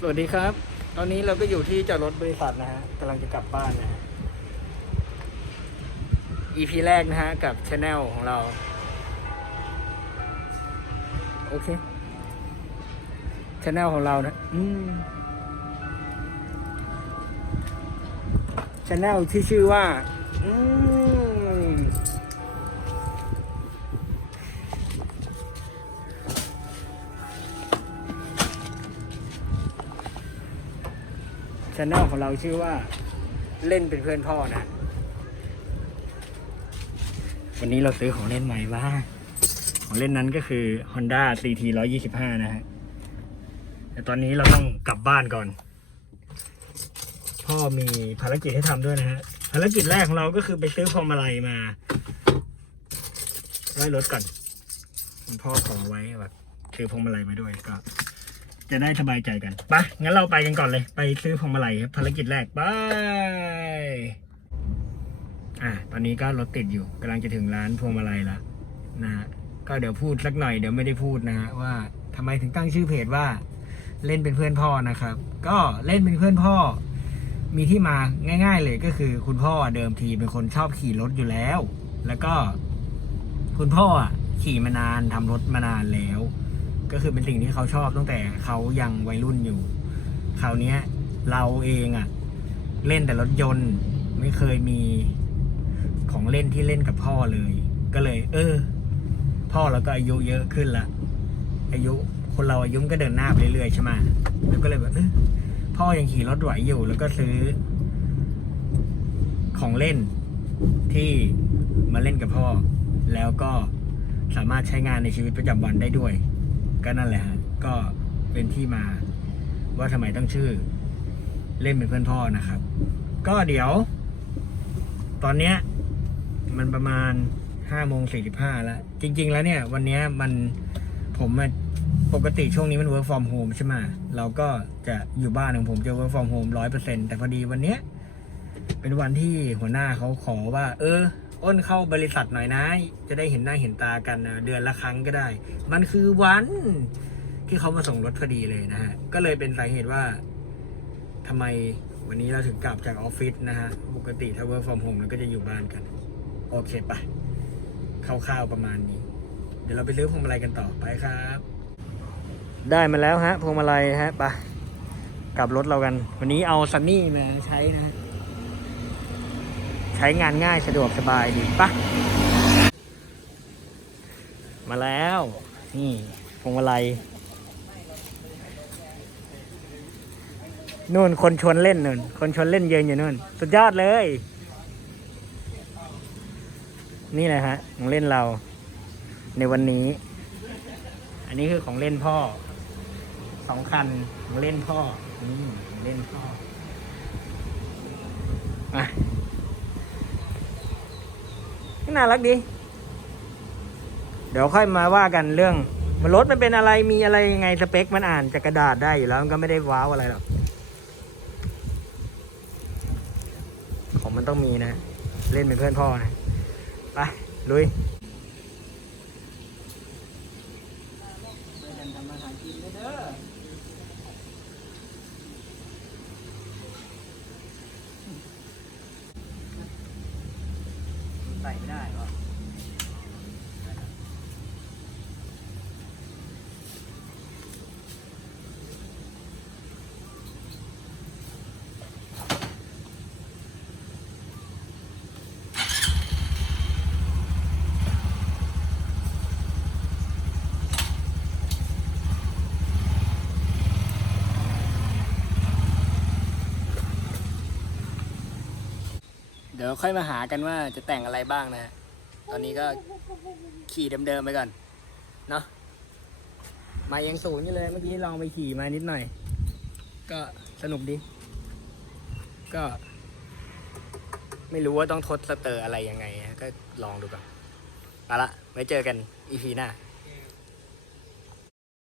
สวัสดีครับ ตอนนี้เราก็อยู่ที่จอดรถบริษัทนะฮะกำลังจะกลับบ้านนะฮะ EP แรกนะฮะ กับช anel ของเรา โอเคช anel ของเรานะ อืมช anel ที่ชื่อว่า อืม ช anel ของเราชื่อว่าเล่นเป็นเพื่อนพ่อนะ วันนี้เราซื้อของเล่นใหม่บ้าง ของเล่นนั้นก็คือ Honda CT 125 นะฮะ แต่ตอนนี้เราต้องกลับบ้านก่อน พ่อมีภารกิจให้ทำด้วยนะฮะ ภารกิจแรกของเราก็คือไปซื้อพวงมาลัยมาไว้รถก่อนคุณพ่อขอไว้แบบซื้อพวงมาลัยมาด้วยก็ จะได้สบายใจกันไปะงั้นเราไปกันก่อนเลย ไปซื้อพวงมาลัยครับภารกิจแรกไปอะตอนนี้ก็รถติดอยู่กำลังจะถึงร้านพวงมาลัยแล้วนะฮะก็เดี๋ยวพูดสักหน่อยเดี๋ยวไม่ได้พูดนะฮะว่าทำไมถึงตั้งชื่อเพจว่าเล่นเป็นเพื่อนพ่อนะครับ ก็เล่นเป็นเพื่อนพ่อ มีที่มาง่าย ๆ เลยก็คือคุณพ่อเดิมทีเป็นคนชอบขี่รถอยู่แล้ว แล้วก็ คุณพ่อขี่มานานทำรถมานานแล้ว ก็คือเป็นสิ่งที่เขาชอบตั้งแต่เขายังวัยรุ่นอยู่คราวนี้เราเองอะ่ะ เล่นแต่รถยนต์ไม่เคยมีของเล่นที่เล่นกับพ่อเลย ก็เลย เออ พ่อเราก็อายุเยอะขึ้นละอายุคนเราอายุก็เดินหน้าไปเรื่อยๆใช่ไหมแล้วก็เลยแบบเออพ่อยังขี่รถไหวอยู่ แล้วก็ซื้อ ของเล่นที่มาเล่นกับพ่อ แล้วก็สามารถใช้งานในชีวิตประจำวันได้ด้วย ก็นั่นแหละก็เป็นที่มาว่าทำไมต้องชื่อ เล่นเป็นเพื่อนพ่อนะครับ ก็เดี๋ยว ตอนเนี้ยมันประมาณห้าโมงสี่สิบห้าแล้ว จริง ๆ แล้วเนี่ย วันเนี้ยมันผมปกติช่วงนี้มัน work from home ใช่ไหมเราก็จะอยู่บ้านของผมจะ work from home ร้อยเปอร์เซ็นแต่พอดีวันเนี้ยเป็นวันที่หัวหน้าเขาขอว่า เออ อ้นเข้าบริษัทหน่อยนะ จะได้เห็นหน้าเห็นตากันนะเดือนละครั้งก็ได้ มันคือวันที่เขามาส่งรถพอดีเลยนะฮะ ก็เลยเป็นสาเหตุว่าทำไมวันนี้เราถึงกลับจากออฟฟิศนะฮะ ปกติถ้า work from home เราก็จะอยู่บ้านกัน โอเคปะคร่าวๆประมาณนี้ เดี๋ยวเราไปซื้อพวงมาลัยกันต่อไปครับ ได้มาแล้วฮะพวงมาลัยฮะปะกลับรถเรากัน วันนี้เอาซันนี่มาใช้นะฮะ ใช้งานง่ายสะดวกสบายดีปะมาแล้ว นี่พวงมาลัยนู่นคนชวนเล่นนู่นคนชวนเล่นเยินอยู่นู่น สุดยอดเลย นี่แหละฮะ ของเล่นเรา ในวันนี้ อันนี้คือของเล่นพ่อสองคันของเล่นพ่อนี่ของเล่นพ่ออะ น่ารักดี เดี๋ยวค่อยมาว่ากันเรื่องมันรถมันเป็นอะไรมีอะไรยังไงสเปคมันอ่านจากกระดาษได้อยู่แล้วมันก็ไม่ได้ว้าวอะไรหรอกของมันต้องมีนะ เล่นเป็นเพื่อนพ่อนะ ไป ลุย ใส่ไม่ได้หรอ เดี๋ยวค่อยมาหากันว่าจะแต่งอะไรบ้างนะฮะตอนนี้ก็ขี่เดิมๆไปก่อน เนาะ มายังศูนย์อยู่เลย เมื่อกี้ลองไปขี่มานิดหน่อย ก็สนุกดี ก็ ไม่รู้ว่าต้องทดสเตอร์อะไรยังไงฮะก็ลองดูก่อนเอาละ ไว้เจอกันอีพีหน้า